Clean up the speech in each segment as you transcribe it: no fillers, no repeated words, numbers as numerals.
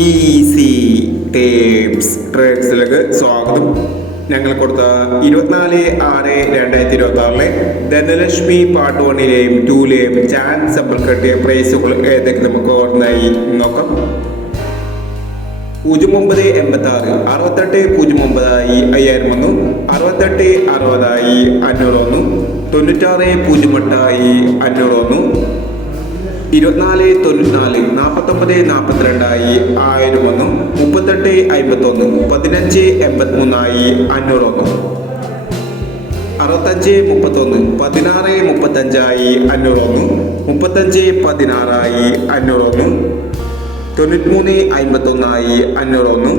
Easy tips ട്രേഡ്സിലേക്ക് സ്വാഗതം. ഞങ്ങൾ കൊടുത്ത 24/6/2026 ധനലക്ഷ്മി പാർട്ട് 1ലെയും 2ലെയും ചാൻസ് സമ്പിൾ കെട്ടിയ പ്രൈസുകൾ ഏതൊക്കെ നമുക്ക് ഓർമ്മയായി നോക്കാം. 0986 6809 5000 വന്നു. 6860 500 വന്നു. 9608 500 വന്നു. 2494 4942 1000 വന്നു. 3851 1583 500 വന്നു. 6531 1635 500 വന്നു. 3516 500 വന്നു. 9351 500 വന്നു.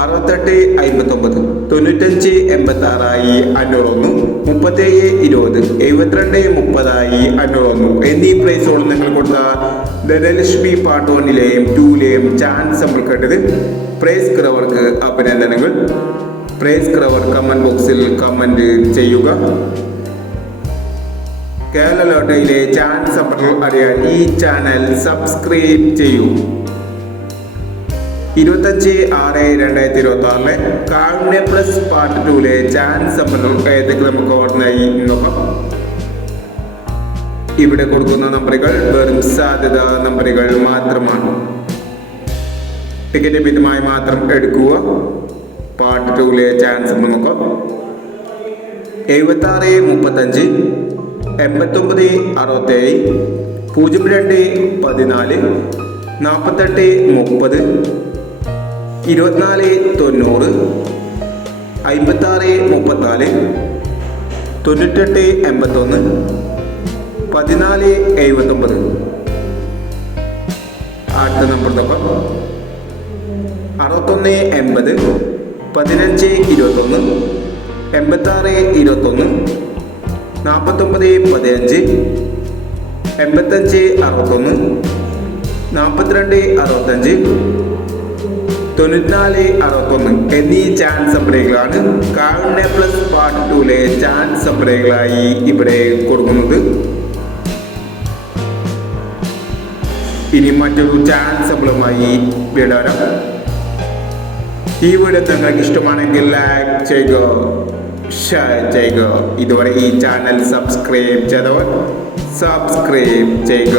6859 9586 500 വന്നു. 3720 7230 500 വന്നു എന്നീ പ്രൈസുകൾ നിങ്ങൾ കൊടുത്ത ധനലക്ഷ്മി പാർട്ട് 1ലെയും 2ലെയും ചാൻസ് നമ്മൾ കേട്ടത്. പ്രൈസ് കുറവർക്ക് അഭിനന്ദനങ്ങൾ. പ്രൈസ് കുറവർ കമന്റ് ബോക്സിൽ കമന്റ് ചെയ്യുക. കേരള ലോട്ടറിയിലെ ചാൻസ് സമ്പർക്കം അറിയാൻ ഈ ചാനൽ സബ്സ്ക്രൈബ് ചെയ്യൂ. 25/6/2026 കാരുണ്യ പ്ലസ് പാർട്ട് 2ലെ ചാൻസ് സമ്പർക്കം ഏതൊക്കെ നമുക്ക് ഓർമ്മയായി നോക്കാം. ഇവിടെ കൊടുക്കുന്ന നമ്പറുകൾ വെറും സാധ്യത നമ്പറുകൾ മാത്രമാണ്. ടിക്കറ്റ് മിതമായി മാത്രം എടുക്കുക. പാർട്ട് 2ലെ ചാൻസ് സമ്പർക്കം നോക്കാം. 7635 8967 0214 4830 2490 5634 9881 1479. അടുത്ത നമ്പർ നോക്കാം. 6180 1521 8621 4915 8561 4265 9461 എന്നീ ചാൻസ് നമ്പറുകളാണ് കാരുണ്യ പ്ലസ് പാർട്ട് 2ലെ ചാൻസ് നമ്പറുകളായി ഇവിടെ കൊടുക്കുന്നത്. ഇനി മറ്റൊരു ചാൻസ് നമ്പറുമായി വിടാം. ഈ വീഡിയോ നിങ്ങൾക്ക് ഇഷ്ടമാണെങ്കിൽ ലൈക്ക് ചെയ്യുക, ഷെയർ ചെയ്യുക. ഇതുവരെ ഈ ചാനൽ സബ്സ്ക്രൈബ് ചെയ്തവർ സബ്സ്ക്രൈബ് ചെയ്യുക.